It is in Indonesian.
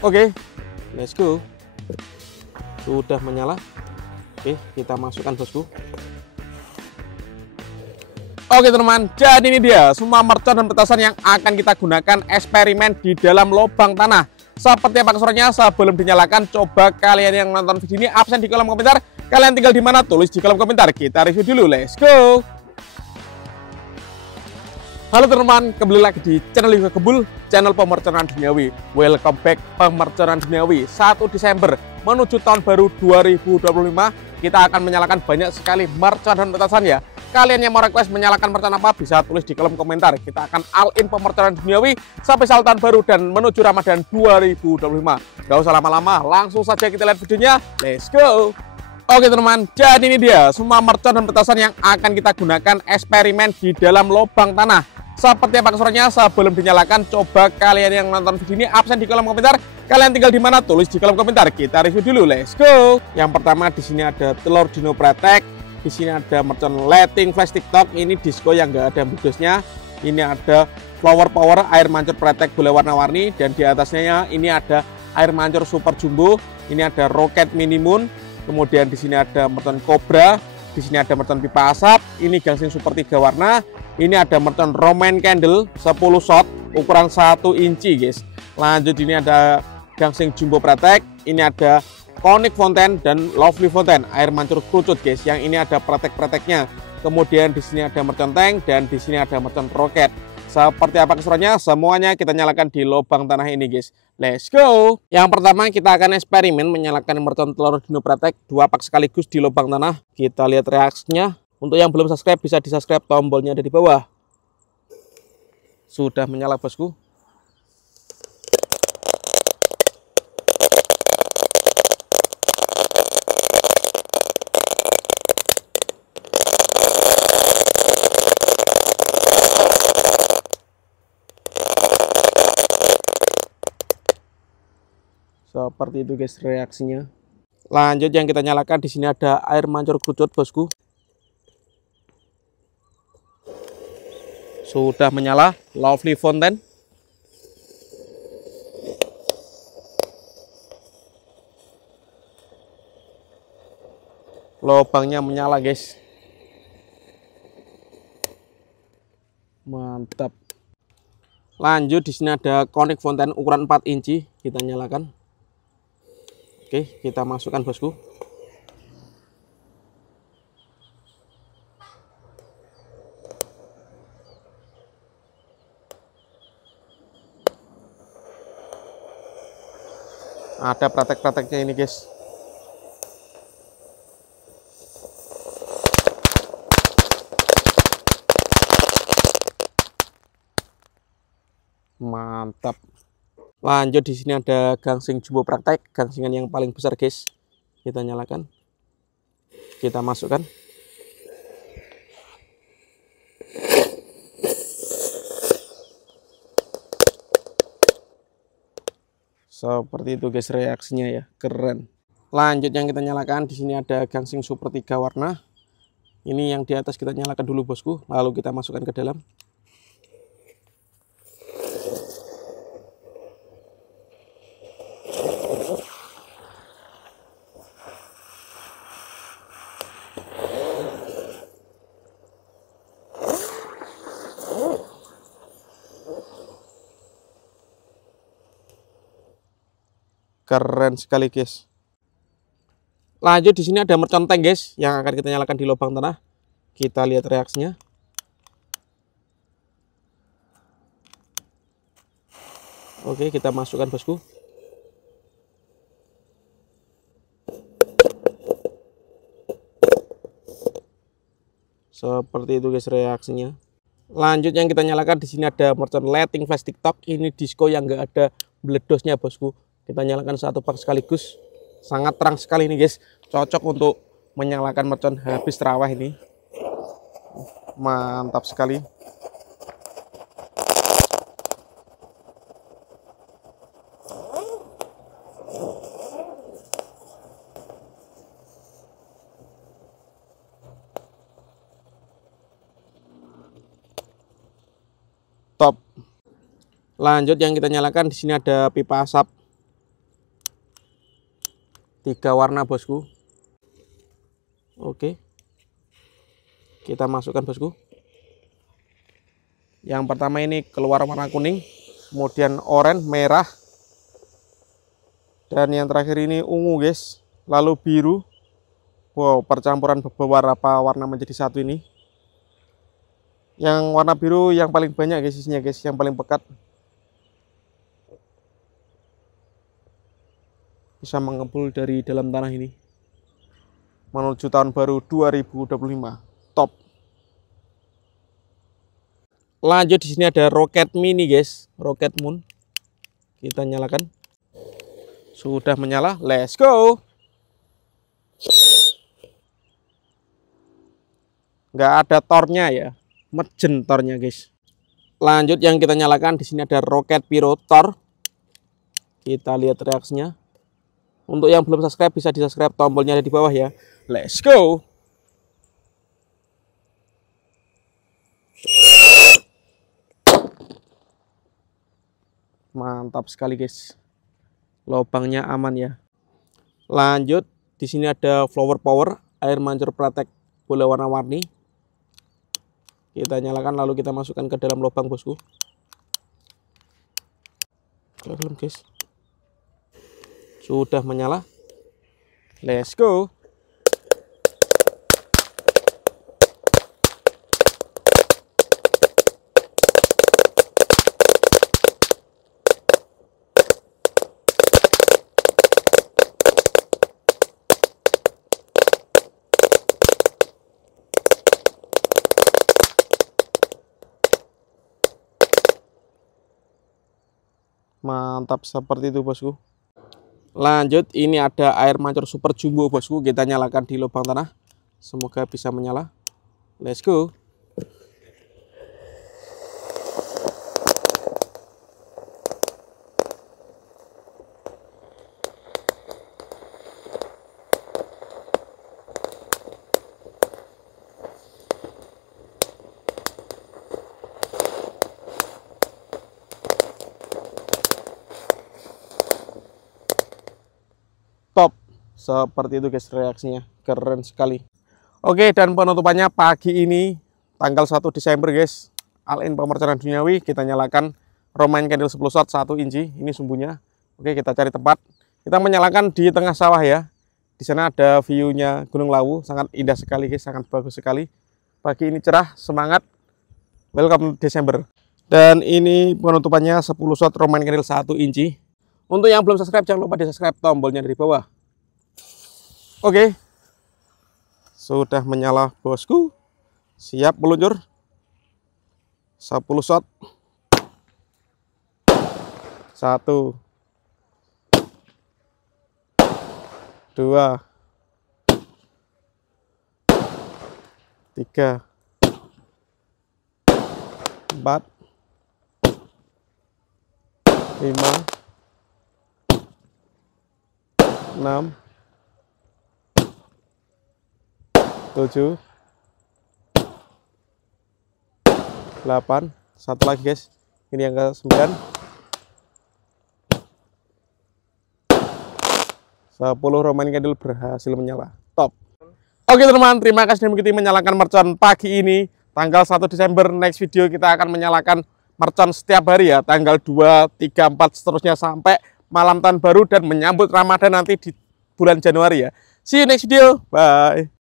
Oke, let's go. Sudah menyala. Oke, kita masukkan bosku. Oke teman-teman, jadi ini dia semua mercon dan petasan yang akan kita gunakan eksperimen di dalam lubang tanah. Seperti apa keseruannya sebelum dinyalakan, coba kalian yang nonton video ini absen di kolom komentar. Kalian tinggal di mana, tulis di kolom komentar. Kita review dulu, let's go. Halo teman-teman, kembali lagi di channel Yoga Kebul, channel pemerconan duniawi. Welcome back pemerconan duniawi. 1 Desember menuju tahun baru 2025, kita akan menyalakan banyak sekali mercon dan petasan ya. Kalian yang mau request menyalakan mercon apa bisa tulis di kolom komentar. Kita akan all in pemerconan duniawi sampai tahun baru dan menuju Ramadan 2025. Gak usah lama-lama, langsung saja kita lihat videonya. Let's go. Oke teman-teman, jadi ini dia semua mercon dan petasan yang akan kita gunakan eksperimen di dalam lubang tanah. Seperti apa keseruannya sebelum dinyalakan, coba kalian yang nonton video ini absen di kolom komentar. Kalian tinggal di mana, tulis di kolom komentar. Kita review dulu, let's go. Yang pertama di sini ada telur dino pretek. Di sini ada mercon lighting flash TikTok. Ini disco yang enggak ada budusnya. Ini ada flower power air mancur pretek boleh warna-warni, dan di atasnya ini ada air mancur super jumbo. Ini ada roket mini moon. Kemudian di sini ada mercon cobra. Di sini ada mercon pipa asap. Ini gangsing super 3 warna. Ini ada mercon Roman candle 10 shot ukuran 1 inci guys. Lanjut ini ada gangsing jumbo pretek. Ini ada Conic Fountain dan Lovely Fountain air mancur kerucut guys. Yang ini ada pretek-preteknya. Kemudian di sini ada mercon tank dan di sini ada mercon roket. Seperti apa keseruannya? Semuanya kita nyalakan di lubang tanah ini guys. Let's go. Yang pertama kita akan eksperimen menyalakan mercon telur dino pretek 2 pak sekaligus di lubang tanah. Kita lihat reaksinya. Untuk yang belum subscribe bisa di subscribe, tombolnya ada di bawah. Sudah menyala bosku. Seperti itu guys reaksinya. Lanjut yang kita nyalakan, di sini ada air mancur kerucut bosku. Sudah menyala Lovely Fountain. Lubangnya menyala guys. Mantap. Lanjut di sini ada Conic Fountain ukuran 4 inci, kita nyalakan. Oke, kita masukkan bosku. Ada praktek-prakteknya ini guys. Mantap. Lanjut di sini ada gangsing jumbo praktek, gangsingan yang paling besar guys. Kita nyalakan. Kita masukkan. Seperti itu guys reaksinya ya, keren. Lanjut yang kita nyalakan, di sini ada gangsing super 3 warna. Ini yang di atas kita nyalakan dulu bosku, lalu kita masukkan ke dalam. Keren sekali guys. Lanjut di sini ada mercon tank guys yang akan kita nyalakan di lubang tanah. Kita lihat reaksinya. Oke, kita masukkan bosku. Seperti itu guys reaksinya. Lanjut yang kita nyalakan, di sini ada mercon lighting flash TikTok. Ini disco yang enggak ada meledosnya bosku. Kita nyalakan 1 pak sekaligus. Sangat terang sekali ini guys. Cocok untuk menyalakan mercon habis terawih ini. Mantap sekali. Top. Lanjut yang kita nyalakan, di sini ada pipa asap. 3 warna bosku. Oke, kita masukkan bosku. Yang pertama ini keluar warna kuning, kemudian oranye, merah, dan yang terakhir ini ungu guys, lalu biru. Wow, percampuran beberapa warna menjadi satu ini. Yang warna biru yang paling banyak guys isinya guys, yang paling pekat. Bisa mengepul dari dalam tanah ini menuju tahun baru 2025. Top. Lanjut, di sini ada roket mini guys, roket moon. Kita nyalakan. Sudah menyala, let's go. Nggak ada tornya ya, mejen tornya guys. Lanjut, yang kita nyalakan di sini ada roket pyro tor. Kita lihat reaksinya. Untuk yang belum subscribe bisa di subscribe, tombolnya ada di bawah ya. Let's go. Mantap sekali guys. Lubangnya aman ya. Lanjut, di sini ada flower power, air mancur pratek bola warna-warni. Kita nyalakan lalu kita masukkan ke dalam lubang bosku. Belum guys. Sudah menyala. Let's go. Mantap seperti itu bosku. Lanjut, ini ada air mancur super jumbo bosku. Kita nyalakan di lubang tanah. Semoga bisa menyala. Let's go. Top. Seperti itu guys reaksinya, keren sekali. Oke, dan penutupannya pagi ini tanggal 1 Desember guys, All-in pemercayaan duniawi. Kita nyalakan Romain candle 10 watt 1 inci, ini sumbunya. Oke, kita cari tempat. Kita menyalakan di tengah sawah ya. Di sana ada view-nya Gunung Lawu, sangat indah sekali guys, sangat bagus sekali. Pagi ini cerah, semangat. Welcome Desember. Dan ini penutupannya 10 watt Romain candle 1 inci. Untuk yang belum subscribe, jangan lupa di subscribe, tombolnya dari bawah. Oke, sudah menyala bosku. Siap meluncur. 10 shot. 1, 2, 3, 4, 5, 6, 7, 8, satu lagi guys, ini yang ke 9, 10 Romain candle berhasil menyala. Top. Oke teman-teman, terima kasih sudah mengikuti menyalakan mercon pagi ini tanggal 1 Desember. Next video kita akan menyalakan mercon setiap hari ya, tanggal 2, 3, 4 seterusnya sampai malam tahun baru dan menyambut Ramadan nanti di bulan Januari ya. See you next video. Bye.